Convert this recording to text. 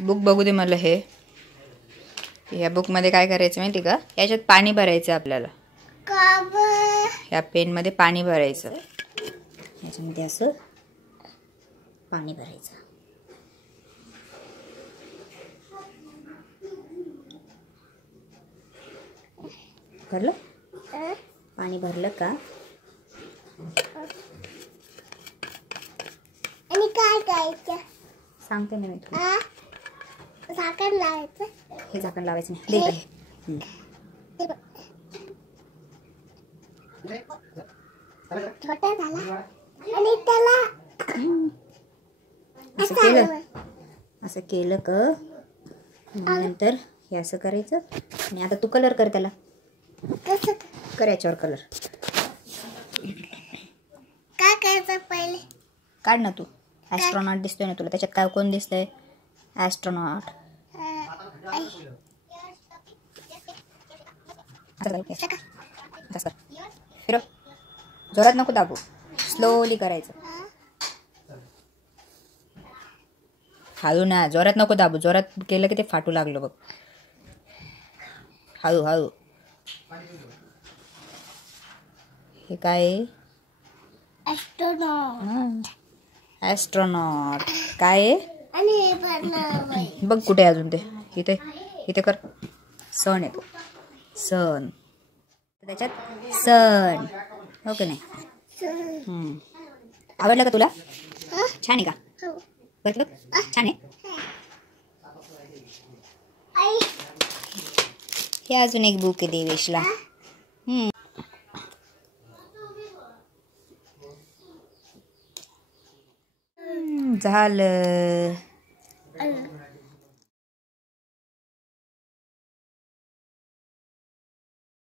Book बघू दे मला. या बुक मध्ये काय करायचं माहिती का? याच्यात पाणी भरायचं आपल्याला. या पेन मध्ये पाणी भरायचं. याच्यामध्ये असं पाणी भरायचं. भरलं? पाणी भरलं का? आणि काय करायचं सांगते ना मी तुला. झाकण लावायचं. हे झाकण लावायचं नाही. छोटा झाला आणि त्याला असं केलं का नंतर हे असं करायचं. आणि आता तू कलर कर त्याला. कसं कर याच्यावर कलर. काय करायचं पहिले? काढ ना तू. ॲस्ट्रॉनॉट दिसतोय ना तुला? त्याच्यात काय कोण दिसतंय? ॲस्ट्रॉनॉट. फिरव. जोरात नको दाबू. स्लोली करायचं. हळू ना. जोरात नको दाबू. जोरात केलं की ते फाटू लागलं बघ. हळू हळू. हे काय? ॲस्ट्रॉनॉट. काय बघ कुठे अजून ते. इथे इथे कर. सन येतो. सन. त्याच्यात सन. हो की नाही? आवडलं का तुला? छान आहे का? बघ छान आहे. हे अजून एक बुक आहे देवेशला. झालं.